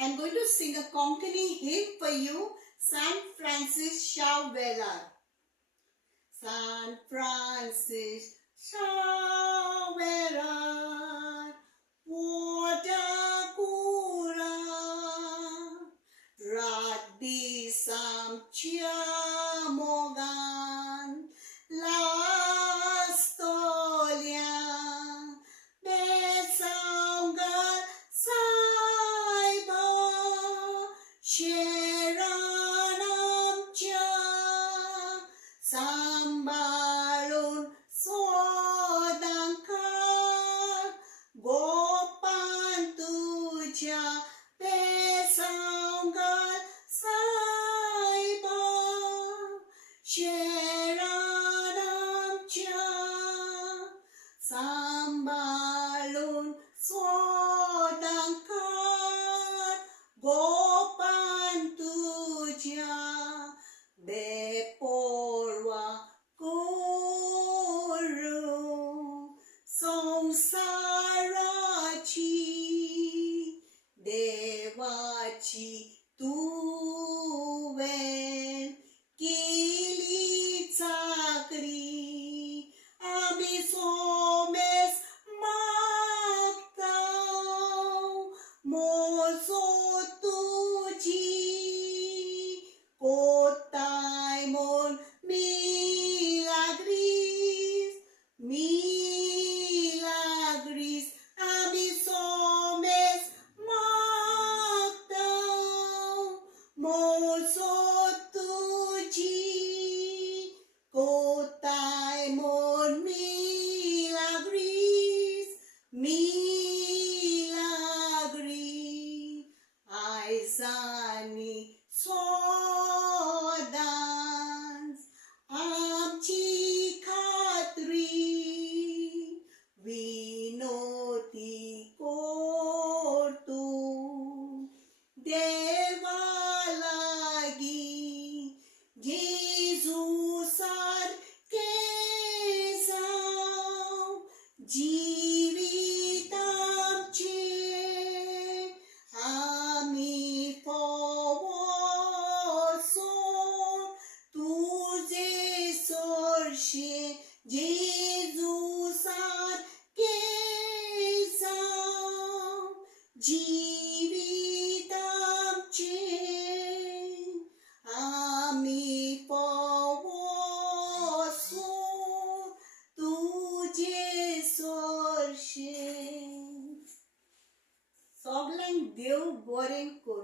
I'm going to sing a Konkani hymn for you, San Francis Xavier. San Francis Xavier, what a cura, Radhi Sam Chiamogan, La Stolia, Besangal Saiba, Sharanam Cha, Sambalun Sodankar, Gopan Tuja, Besangal Saiba, Sharanam Cha, Sambalun Sodankar, Gopan Tuja, Beporwa Guru, Sangsarachi, Devachi Tuven, Kili Chakri, Ami Somes Maktau, Mozo Tuji, Kotaimon Milagris, Milagris, Ami Somes Maktau, Mozo Tuji, Kotaimon Milagris, Milagris, Aizani Sodans, Amchi Khatri, Vinoti Kortu, Devalagi, Jesus ar Kesau, Jivitam Che, Ami Fawasor, Tuze Sorshe, Jesus ar Kesau, Jivitam Che, Ami Fawasor, Tuze Sorshe. Soglang Dev Boren Kor.